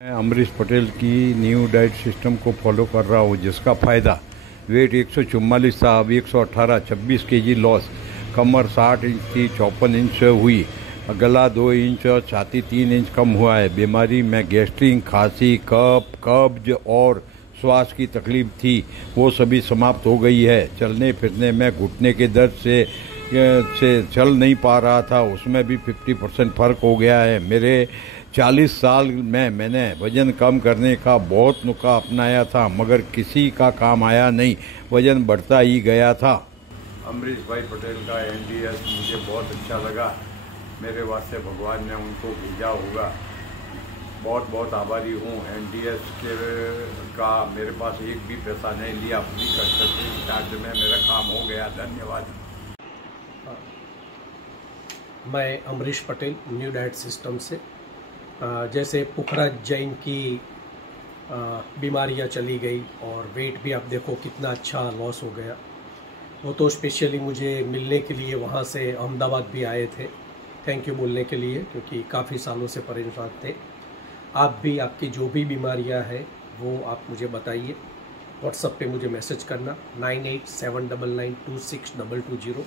मैं अमरीश पटेल की new diet system को फॉलो कर रहा हूँ, जिसका फ़ायदा वेट 144 था, अब 118, 26 केजी लॉस, कमर 60 इंच थी 54 इंच हुई, गला 2 इंच और छाती 3 इंच कम हुआ है। बीमारी में गैस्ट्रिक, खांसी, कब्ज और श्वास की तकलीफ थी, वो सभी समाप्त हो गई है। चलने फिरने में घुटने के दर्द से चल नहीं पा रहा था, उसमें भी 50% फ़र्क हो गया है। मेरे 40 साल में मैंने वज़न कम करने का बहुत नुस्खा अपनाया था, मगर किसी का काम आया नहीं, वज़न बढ़ता ही गया था। अमरीश भाई पटेल का NDS मुझे बहुत अच्छा लगा। मेरे वास्ते भगवान ने उनको भेजा होगा। बहुत बहुत आभारी हूँ NDS का। मेरे पास एक भी पैसा नहीं लिया, फ्री कंसल्टेंसी चार्ज में मेरा काम हो गया। धन्यवाद। मैं Amrish Patel new diet system से। जैसे पुखराज जैन की बीमारियां चली गई और वेट भी आप देखो कितना अच्छा लॉस हो गया। वो तो स्पेशली मुझे मिलने के लिए वहाँ से अहमदाबाद भी आए थे, थैंक यू बोलने के लिए, क्योंकि काफ़ी सालों से परेशान थे। आप भी, आपकी जो भी बीमारियां हैं वो आप मुझे बताइए। व्हाट्सएप पे मुझे मैसेज करना 9879926220।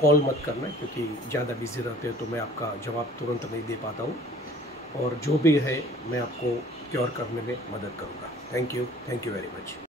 कॉल मत करना, क्योंकि ज़्यादा बिजी रहते हैं तो मैं आपका जवाब तुरंत नहीं दे पाता हूँ। और जो भी है मैं आपको क्योर करने में मदद करूँगा। Thank you very much.